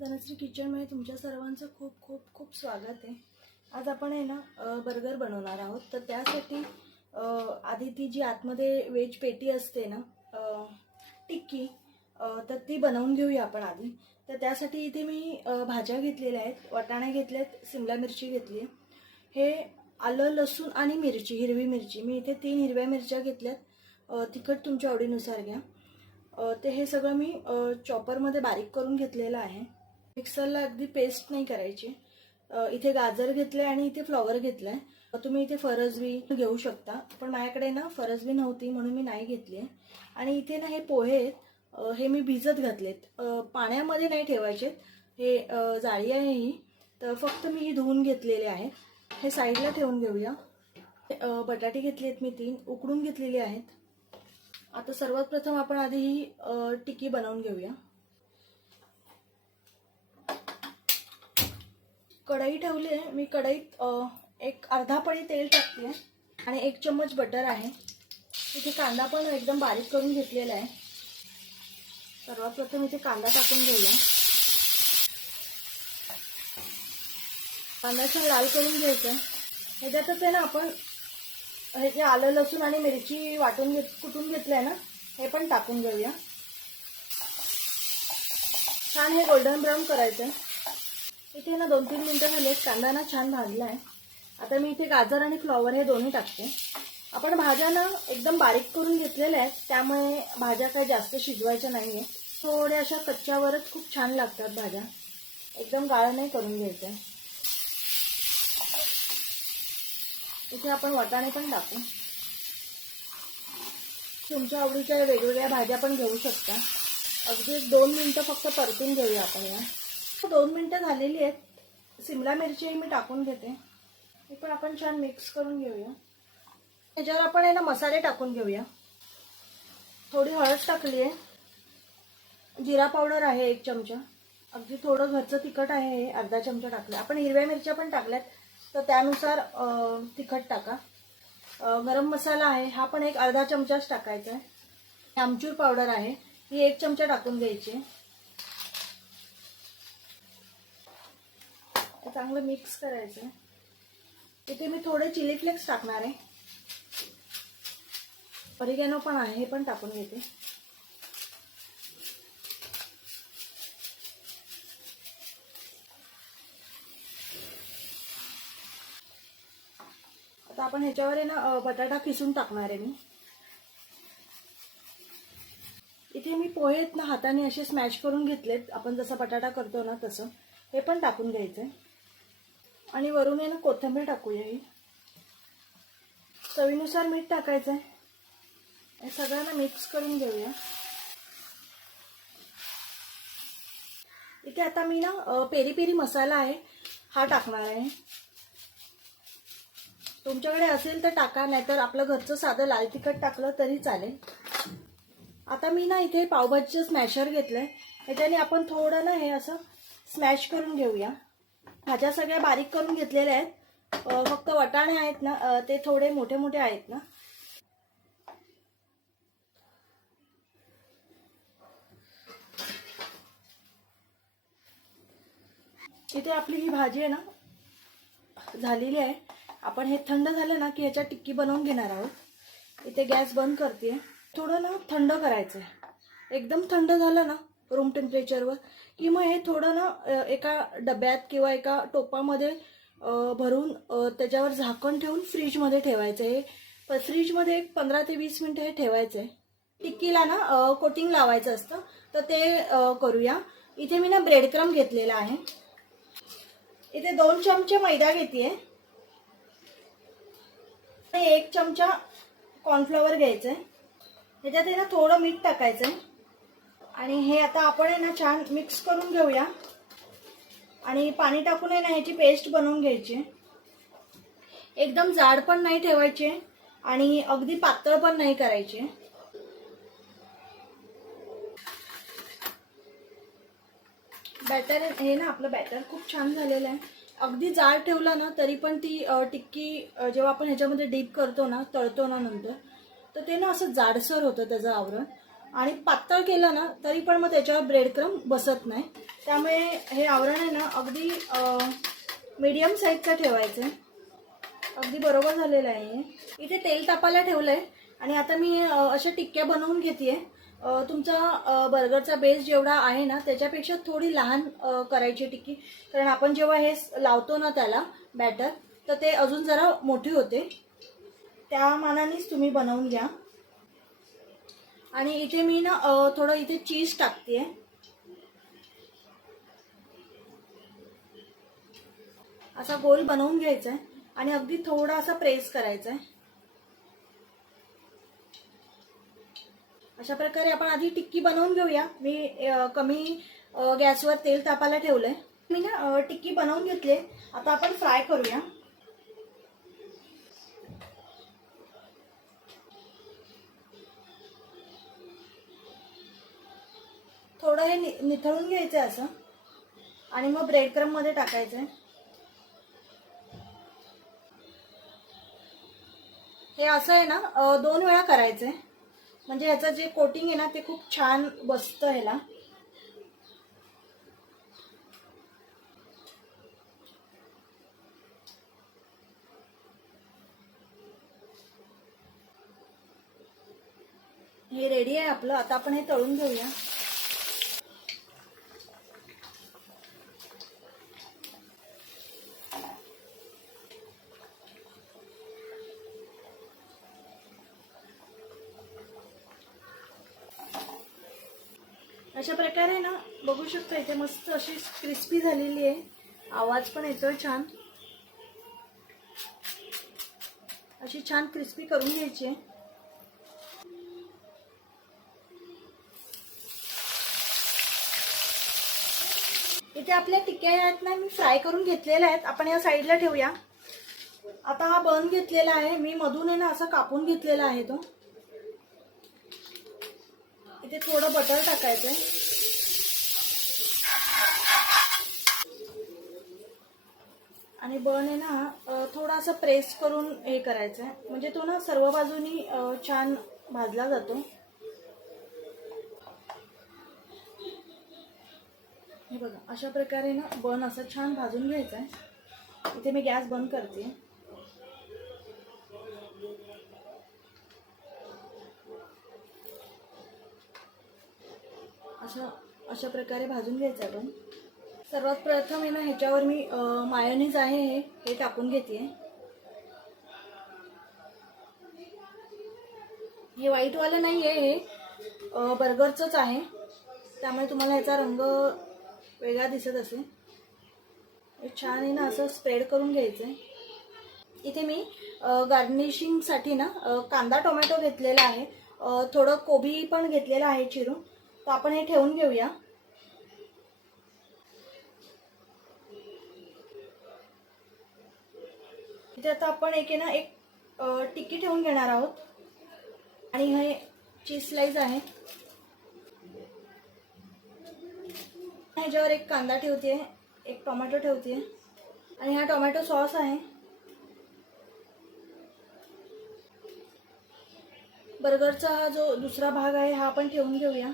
धनश्री किचनमध्ये तुमच्या सर्वांचं खूप खूप खूप स्वागत आहे. आज आपण आहे ना बर्गर बनवणार आहोत. तर त्यासाठी आधी ती जी आतमध्ये वेज पेटी असते ना टिक्की तर ती बनवून घेऊया आपण आधी. तर त्यासाठी इथे मी भाज्या घेतलेल्या आहेत. वाटाणे घेतल्यात सिमला मिरची घेतली आहे. हे आलं लसूण आणि मिरची हिरवी मिरची. मी इथे तीन हिरव्या मिरच्या घेतल्यात. तिखट तुमच्या आवडीनुसार घ्या. ते हे सगळं मी चॉपरमध्ये बारीक करून घेतलेलं आहे. मिक्सरला अगदी पेस्ट नाही करायची. इथे गाजर घेतलं आणि इथे फ्लॉवर घेतलं आहे तुम्ही इथे फरजबी घेऊ शकता. पण माझ्याकडे ना फरजबी नव्हती म्हणून मी नाही घेतली आहे. आणि इथे ना हे पोहे आहेत हे मी भिजत घातलेत. पाण्यामध्ये नाही ठेवायचेत. हे जाळी आहे ही. तर फक्त मी ही धुवून घेतलेले आहे. हे साईडला ठेवून घेऊया. बटाटे घेतले आहेत मी तीन. उकडून घेतलेले आहेत. आता सर्वात प्रथम आपण आधी ही टिकी टिक्की बनवून घेऊया. कढई ठेवली आहे. मी कढईत एक अर्धा पळी तेल टाकते आणि एक चम्मच बटर आहे. इथे कांदा पण एकदम बारीक करून घेतलेला आहे. सर्वात प्रथम इथे कांदा टाकून घेऊया. कांदा छान लाल करून घ्यायचं. ह्याच्यातच आहे ना आपण हे जे आलं लसूण आणि मिरची वाटून घेत कुटून घेतलंय ना हे पण टाकून घेऊया. छान हे गोल्डन ब्राऊन करायचं इथे ना दोन तीन मिनटं झालेत कांदा ना छान भाजला आहे आता मी इथे गाजर आणि फ्लॉवर हे दोन्ही टाकते. आपण भाज्या ना एकदम बारीक करून घेतलेल्या आहेत. त्यामुळे भाज्या काही जास्त शिजवायच्या नाही आहे थोड्या अशा कच्च्यावरच खूप छान लागतात भाज्या. एकदम गाळ नाही करून घ्यायचं. इथे आपण वाटाणे पण टाकू. तुमच्या आवडीच्या वेगवेगळ्या भाज्या पण घेऊ शकता. अगदी दोन मिनटं फक्त परतून घेऊया आपण या. दोन मिनटं झालेली आहेत. सिमला मिरची मी टाकून घेते. हे पण आपण छान मिक्स करून घेऊया. त्याच्यावर आपण आहे ना मसाले टाकून घेऊया. थोडी हळद टाकली आहे. जिरा पावडर आहे एक चमचा. अगदी थोडं घरचं तिखट आहे हे अर्धा चमचा टाकला आपण हिरव्या मिरच्या पण टाकल्यात. तर त्यानुसार तिखट टाका. गरम मसाला आहे. हा पण एक अर्धा चमचाच टाकायचा आहे. आमचूर पावडर आहे. ही एक चमचा टाकून घ्यायची चांगलं मिक्स करायचं. आहे. इथे मी थोडे चिली फ्लेक्स टाकणार आहे. परिगॅनो पण आहे हे पण टाकून घेते. आता आपण ह्याच्यावर आहे ना बटाटा किसून टाकणार आहे मी. इथे मी पोहेत ना हाताने असे स्मॅश करून घेतलेत. आपण जसा बटाटा करतो ना तसं. हे पण टाकून घ्यायचं आणि वरून आहे ना कोथिंबीर टाकूया ही. चवीनुसार मीठ टाकायचं आहे हे सगळ्यांना मिक्स करून घेऊया. इथे आता मी ना पेरी पेरी मसाला आहे हा टाकणार आहे. तुमच्याकडे असेल तर टाका नाहीतर आपलं घरचं साधं लाल तिखट टाकलं तरी चालेल. आता मी ना इथे पावभाजीचं स्मॅशर घेतलंय. ह्याच्याने आपण थोडं ना हे असं स्मॅश करून घेऊया. भाज्या सगळ्या बारीक करून घेतलेल्या आहेत. फक्त वटाणे आहेत ना ते थोडे मोठे मोठे आहेत ना. इथे आपली ही भाजी आहे ना झालेली आहे. आपण हे थंड झालं ना की ह्याच्या टिक्की बनवून घेणार आहोत. इथे गॅस बंद करते. थोडं ना थंड करायचं आहे एकदम थंड झालं ना रूम टेम्परेचरवर किंवा हे थोडं ना एका डब्यात किंवा एका टोपामध्ये भरून त्याच्यावर झाकण ठेवून फ्रीजमध्ये ठेवायचं. आहे प- फ्रीजमध्ये एक पंधरा ते वीस मिनटं हे ठेवायचं आहे टिक्कीला ना कोटिंग लावायचं असतं. तर ते करूया. इथे मी ना ब्रेडक्रम घेतलेला आहे. इथे दोन चमचे मैदा घेते एक चमचा कॉर्नफ्लॉवर घ्यायचं आहे त्याच्यात ना थोडं मीठ टाकायचं आहे आणि हे आता आपण आहे ना छान मिक्स करून घेऊया. आणि पाणी टाकून आहे ना ह्याची पेस्ट बनवून घ्यायची. एकदम जाड पण नाही ठेवायचे आणि अगदी पातळ पण नाही करायचे. बॅटर हे ना आपलं बॅटर खूप छान झालेलं आहे. अगदी जाड ठेवलं ना तरी पण ती टिक्की जेव्हा आपण ह्याच्यामध्ये डीप करतो ना तळतो ना नंतर तर ते ना असं जाडसर होतं त्याचं आवरण. आणि पातळ केलं ना तरी पण मग त्याच्यावर ब्रेड क्रम बसत नाही. त्यामुळे हे आवरण आहे ना अगदी मीडियम साईजचं ठेवायचं आहे अगदी बरोबर झालेलं आहे इथे तेल तापायला ठेवलं आहे आणि आता मी अशा टिक्क्या बनवून घेते तुमचा बर्गरचा बेस जेवढा आहे ना त्याच्यापेक्षा थोडी लहान करायची टिक्की. कारण आपण जेव्हा हे लावतो ना त्याला बॅटर तर ते अजून जरा मोठी होते. त्या मानानेच तुम्ही बनवून घ्या. आणि इथे मी ना थोडं इथे चीज टाकते. असा गोल बनवून घ्यायचा आहे आणि अगदी थोडा असा प्रेस करायचा आहे अशा प्रकारे आपण आधी टिक्की बनवून घेऊया. मी कमी गॅसवर तेल तापायला ठेवलंय. मी ना टिक्की बनवून घेतली आता आपण फ्राय करूया. थोडं हे नि- निथळून घ्यायचं आहे असं. आणि मग ब्रेड क्रममध्ये टाकायचं आहे हे असं आहे ना दोन वेळा करायचं आहे म्हणजे ह्याचं जे कोटिंग आहे ना ते खूप छान बसतं ह्याला. हे रेडी आहे आपलं. आता आपण हे तळून घेऊया. अशा प्रकारे ना बघू शकता इथे मस्त अशी क्रिस्पी झालेली आहे. आवाज पण येतोय छान. अशी छान क्रिस्पी करून घ्यायची आहे. इथे आपल्या टिक्या आहेत ना मी फ्राय करून घेतलेल्या आहेत. आपण या साईडला ठेवूया. आता हा बन घेतलेला आहे. मी मधून आहे ना असं कापून घेतलेला आहे तो. इथे थोडं बटर टाकायचं आहे आणि बन आहे ना थोडा असं प्रेस करून हे करायचं आहे म्हणजे तो ना सर्व बाजूनी छान भाजला जातो. हे बघा अशा प्रकारे ना बन असं छान भाजून घ्यायचं आहे इथे मी गॅस बंद करते. अशा अशा प्रकारे भाजून घ्यायचं आपण. सर्वात प्रथम आहे ना ह्याच्यावर मी मायोनीज आहे हे हे टाकून घेते. हे व्हाईटवालं नाही आहे हे बर्गरचंच आहे. त्यामुळे तुम्हाला ह्याचा रंग वेगळा दिसत असेल. छान आहे ना असं स्प्रेड करून घ्यायचं आहे इथे मी गार्निशिंगसाठी ना कांदा टोमॅटो घेतलेला आहे. थोडं कोबी पण घेतलेलं आहे चिरून. तर आपण हे ठेवून घेऊया. इथे आता आपण एक आहे ना एक टिक्की ठेवून घेणार आहोत. आणि हे चीज स्लाइस आहे. ह्याच्यावर एक कांदा ठेवते एक टोमॅटो ठेवते आणि हा टोमॅटो सॉस आहे. बर्गरचा हा जो दुसरा भाग आहे हा आपण ठेवून घेऊया.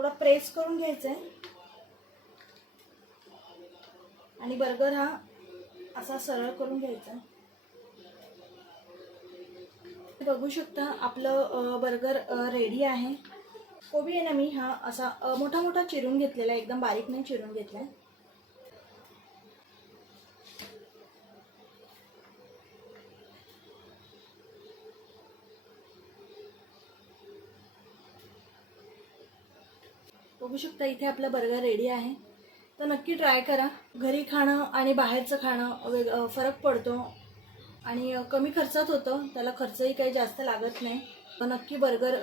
थोडा प्रेस करून घ्यायचा आहे आणि बर्गर हा असा सरळ करून घ्यायचा. बघू शकता आपलं बर्गर रेडी आहे. कोबी आहे ना मी हा असा मोठा मोठा चिरून घेतलेला आहे. एकदम बारीक नाही चिरून आहे बघू शकता इथे आपलं बर्गर रेडी आहे. तर नक्की ट्राय करा. घरी खाणं आणि बाहेरचं खाणं वेग फरक पडतो. आणि कमी खर्चात होतं. त्याला खर्चही काही जास्त लागत नाही. तर नक्की बर्गर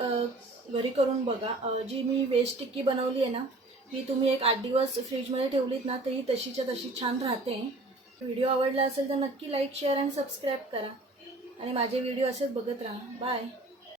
घरी करून बघा. जी मी वेज टिक्की बनवली आहे ना ही तुम्ही एक आठ दिवस फ्रीजमध्ये ठेवलीत ना तरी तशीच्या तशी छान राहते. व्हिडिओ आवडला असेल तर नक्की लाईक शेअर अँड सबस्क्राईब करा. आणि माझे व्हिडिओ असेच बघत राहा. बाय